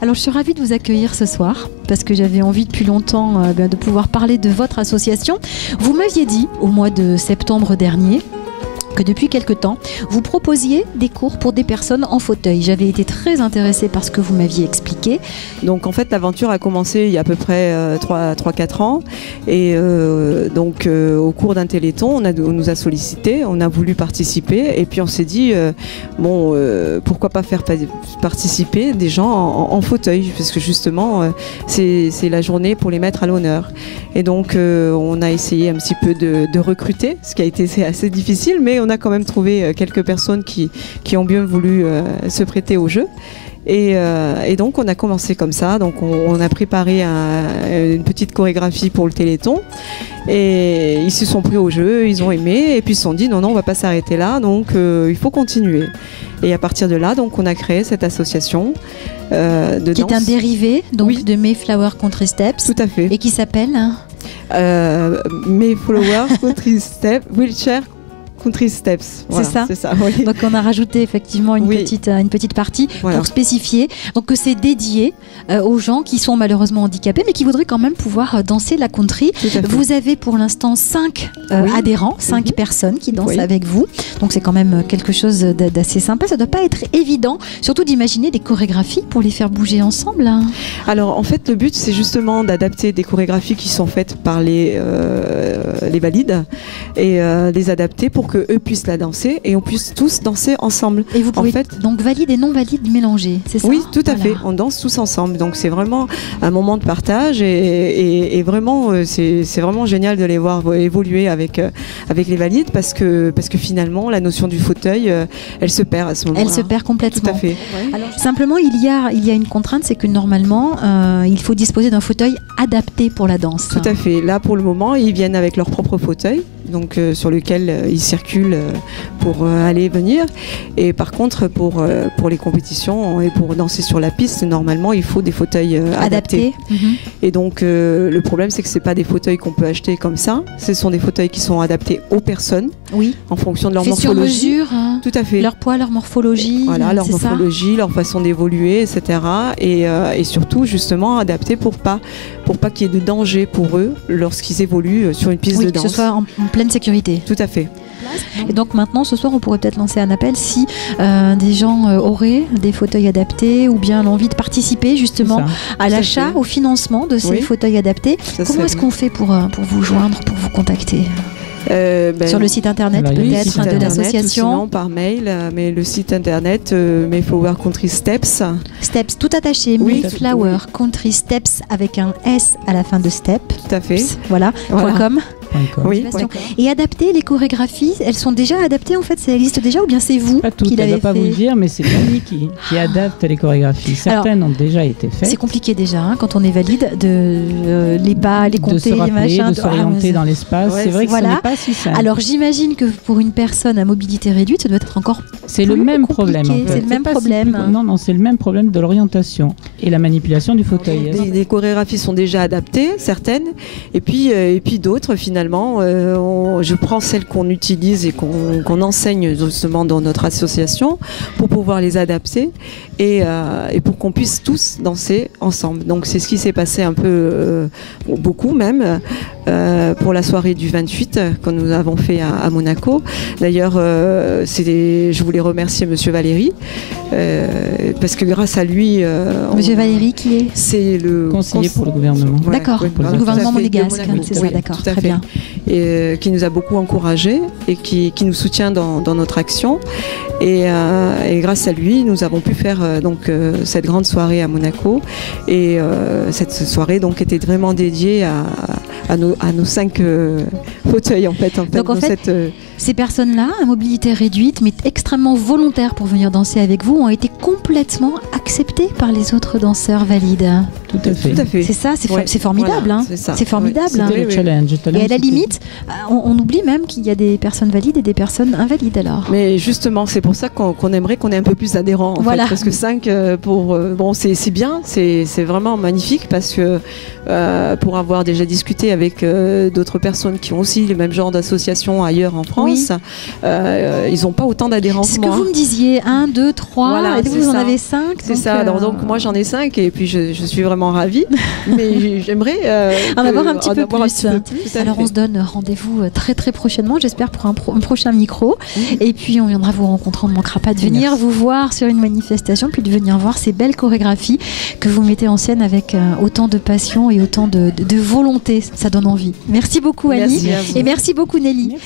Alors je suis ravie de vous accueillir ce soir parce que j'avais envie depuis longtemps de pouvoir parler de votre association. Vous m'aviez dit au mois de septembre dernier que depuis quelque temps, vous proposiez des cours pour des personnes en fauteuil. J'avais été très intéressée par ce que vous m'aviez expliqué. Donc en fait, l'aventure a commencé il y a à peu près 3-4 ans. Et au cours d'un téléthon, on nous a sollicité, on a voulu participer. Et puis on s'est dit, pourquoi pas faire participer des gens en fauteuil, parce que justement, c'est la journée pour les mettre à l'honneur. Et donc on a essayé un petit peu de recruter, ce qui a été assez difficile, mais on a quand même trouvé quelques personnes qui ont bien voulu se prêter au jeu. Et donc on a commencé comme ça. Donc on a préparé une petite chorégraphie pour le Téléthon. Et ils se sont pris au jeu, ils ont aimé, et puis ils se sont dit non, on va pas s'arrêter là, donc il faut continuer. Et à partir de là, donc on a créé cette association de danse. Qui est un dérivé donc, de Mayflower Country Steps. Tout à fait. Et qui s'appelle Mayflower Country Steps Wheelchair Country Steps. Voilà, c'est ça, oui. Donc on a rajouté effectivement une petite partie pour spécifier donc, que c'est dédié aux gens qui sont malheureusement handicapés mais qui voudraient quand même pouvoir danser la country. Vous avez pour l'instant 5 adhérents, 5 personnes qui dansent avec vous. Donc c'est quand même quelque chose d'assez sympa. Ça ne doit pas être évident, surtout d'imaginer des chorégraphies pour les faire bouger ensemble. Hein. Alors en fait le but c'est justement d'adapter des chorégraphies qui sont faites par les valides et les adapter pour qu'eux puissent la danser et on puisse tous danser ensemble. Et vous pouvez donc valides et non valides mélangés, c'est ça? Oui, tout à fait. On danse tous ensemble. Donc c'est vraiment un moment de partage et vraiment c'est vraiment génial de les voir évoluer avec les valides parce que finalement la notion du fauteuil elle se perd à ce moment-là. Elle se perd complètement. Tout à fait. Alors, simplement il y a une contrainte, c'est que normalement il faut disposer d'un fauteuil adapté pour la danse. Tout à fait. Là pour le moment ils viennent avec leur propre fauteuil. Donc sur lequel ils circulent pour aller et venir. Et par contre, pour les compétitions et pour danser sur la piste, normalement, il faut des fauteuils adaptés. Et donc, le problème, c'est que ce n'est pas des fauteuils qu'on peut acheter comme ça. Ce sont des fauteuils qui sont adaptés aux personnes en fonction de leur morphologie. Sur mesure, hein. Tout à fait. Leur poids, leur morphologie. Voilà, leur morphologie, leur façon d'évoluer, etc. Et surtout, justement, adaptés pour pas qu'il y ait de danger pour eux lorsqu'ils évoluent sur une piste de danse. Que ce soit en pleine sécurité. Tout à fait. Et donc maintenant, ce soir, on pourrait peut-être lancer un appel si des gens auraient des fauteuils adaptés ou bien l'envie de participer justement à l'achat, au financement de ces fauteuils adaptés. Comment est-ce qu'on fait pour vous joindre, pour vous contacter ? Sur le site internet peut-être de l'association, sinon par mail, mais le site internet Mayflower Country Steps. Steps tout attaché, Mayflower Country Steps avec un S à la fin de step. Tout à fait. Voilà. .com. Oui. Et adapter les chorégraphies, elles sont déjà adaptées en fait, ça existe déjà ou bien c'est vous qui l'avez fait? Je ne vais pas vous le dire, mais c'est Camille qui adapte les chorégraphies. Certaines ont déjà été faites. C'est compliqué déjà hein, quand on est valide de les pas, les compter, les machins, de s'orienter dans l'espace. C'est vrai que ce n'est pas si simple. Alors j'imagine que pour une personne à mobilité réduite, ça doit être encore c'est le même problème. En fait. C'est le même problème. Non, c'est le même problème de l'orientation et la manipulation du fauteuil. Les chorégraphies sont déjà adaptées, certaines, et puis d'autres finalement. Je prends celles qu'on utilise et qu'on enseigne justement dans notre association pour pouvoir les adapter et pour qu'on puisse tous danser ensemble. Donc c'est ce qui s'est passé un peu, beaucoup même, pour la soirée du 28 que nous avons fait à Monaco. D'ailleurs, je voulais remercier Monsieur Valéry parce que grâce à lui... Monsieur Valéry qui est? C'est le conseiller pour le gouvernement. D'accord, le gouvernement monégasque, c'est ça, d'accord, très bien. Et qui nous a beaucoup encouragés et qui nous soutient dans notre action. Et grâce à lui, nous avons pu faire cette grande soirée à Monaco. Et cette soirée donc était vraiment dédiée à nos 5 fauteuils en fait. Donc en fait, ces personnes-là, à mobilité réduite, mais extrêmement volontaires pour venir danser avec vous, ont été complètement acceptées par les autres danseurs valides. Tout à fait. C'est ça, c'est formidable. Voilà, hein. C'est formidable. C'était le challenge. Et à la limite, on oublie même qu'il y a des personnes valides et des personnes invalides alors. Mais justement, c'est pour ça qu'on aimerait qu'on ait un peu plus d'adhérents. En fait, parce que 5 c'est bien, c'est vraiment magnifique parce que pour avoir déjà discuté avec d'autres personnes qui ont aussi le même genre d'association ailleurs en France. Ils n'ont pas autant d'adhérents que moi. C'est ce que vous me disiez, 1, 2, 3, voilà, et vous en avez 5. C'est ça, alors donc moi j'en ai 5 et puis je suis vraiment ravie, mais j'aimerais en avoir un petit peu plus. Alors on se donne rendez-vous très très prochainement, j'espère pour un prochain micro, et puis on viendra vous rencontrer, on ne manquera pas de venir vous voir sur une manifestation, puis de venir voir ces belles chorégraphies que vous mettez en scène avec autant de passion et autant de volonté, ça donne envie. Merci beaucoup Annie, et merci beaucoup Nelly.